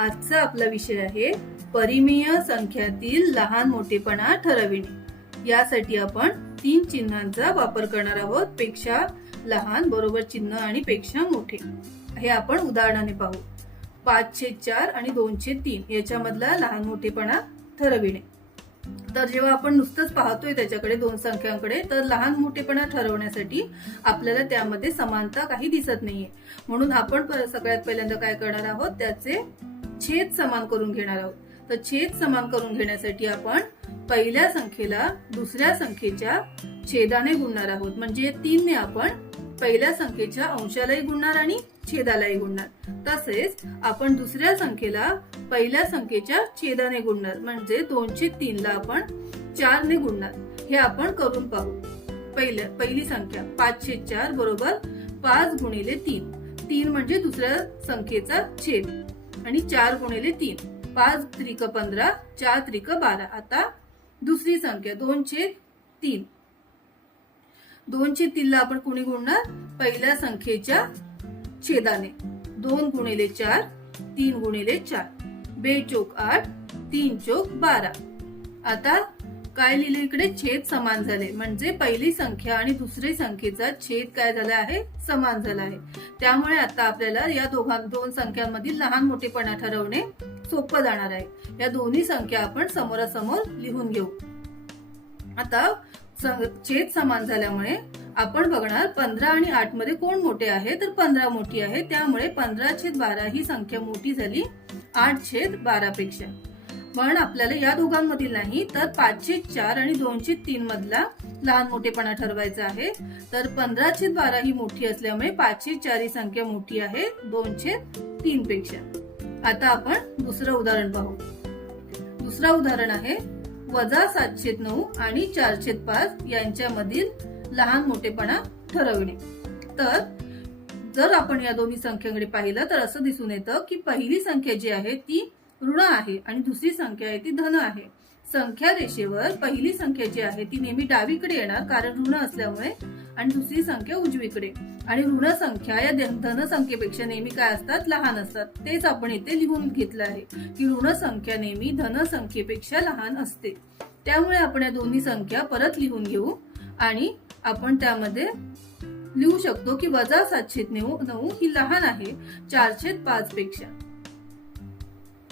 आजचा आपला विषय आहे परिमेय संख्यातील लहान मोठेपणा ठरविणे. यासाठी आपण तीन चिन्हांचा वापर करणार आहोत. पेक्षा लहान बरोबर चिन्ह आणि पेक्षा मोठे. हे आपण उदाहरणाने पाहू. पाचशे चार आणि दोनशे तीन याच्यामधला लहान मोठेपणा ठरविणे. तर जेव्हा आपण नुसतंच पाहतोय त्याच्याकडे दोन संख्यांकडे तर लहान मोठेपणा ठरवण्यासाठी आपल्याला त्यामध्ये समानता काही दिसत नाहीये. म्हणून आपण सगळ्यात पहिल्यांदा काय करणार आहोत? त्याचे छेद समान करून घेणार आहोत. तर छेद समान करून घेण्यासाठी आपण पहिल्या संख्येला दुसऱ्या संख्येच्या छेदाने गुणणार आहोत. म्हणजे तीनने आपण पहिल्या संख्येच्या अंशालाही गुणणार आणि छेदालाही गुणणार. तसेच आपण दुसऱ्या संख्येला पहिल्या संख्येच्या छेदाने गुणणार. म्हणजे दोनशे तीनला आपण चारने गुणणार. हे आपण करून पाहू. पहिल्या पहिली संख्या पाचशे चार बरोबर पाच गुणिले तीन. तीन म्हणजे दुसऱ्या संख्येचा छेद. आणि चार गुणिले तीन. पाच त्रिक पंधरा चार त्रिक बारा. आता दुसरी संख्या दोनशे तीन. दोनशे तीनला आपण कुणी गुणणार? पहिल्या संख्येच्या छेदाने. दोन गुणिले चार तीन गुणिले चार. बे चोक आठ तीन चोक बारा. आता काय लिहिले इकडे? छेद समान झाले. म्हणजे पहिली संख्या आणि दुसरी संख्येचा छेद काय झाला आहे? समान झाला आहे. त्यामुळे आता आपल्याला या दोघां दोन संख्यांमधील लहान मोठेपणा ठरवणे सोपं जाणार आहे. या दोन्ही संख्या आपण समोरासमोर लिहून घेऊ. आता छेद समान झाल्यामुळे आपण बघणार पंधरा आणि आठमध्ये कोण मोठे आहे? तर पंधरा मोठी आहे. त्यामुळे पंधरा छेद बारा ही संख्या मोठी झाली आठ छेद बारा पेक्षा पण आपल्याला या दोघांमधील नाही तर पाचशे चार आणि दोनशे तीन मधला लहान मोठेपणा ठरवायचा आहे. तर पंधराशे बारा ही मोठी असल्यामुळे पाचशे चार ही संख्या मोठी आहे दोनशे तीन पेक्षा. आता आपण दुसरं उदाहरण पाहू. दुसरं उदाहरण आहे वजा सातशे नऊ आणि चारशे पाच यांच्यामधील लहान मोठेपणा ठरवणे. तर जर आपण या दोन्ही संख्येकडे पाहिलं तर असं दिसून येतं की पहिली संख्या जी आहे ती ऋण आहे आणि दुसरी संख्या आहे ती धन आहे. संख्या रेषेवर पहिली संख्या जी आहे ती नेहमी डावीकडे येणार कारण ऋण असल्यामुळे आणि दुसरी संख्या उजवीकडे. आणि ऋण संख्या या धनसंख्येपेक्षा नेहमी काय असतात? लहान असतात. तेच आपण इथे लिहून घेतलं आहे की ऋण संख्या नेहमी धनसंख्येपेक्षा लहान असते. त्यामुळे आपण या दोन्ही संख्या परत लिहून घेऊ आणि आपण त्यामध्ये लिहू शकतो की वजा सातशे नऊ नऊ ही लहान आहे चारशे पाच पेक्षा.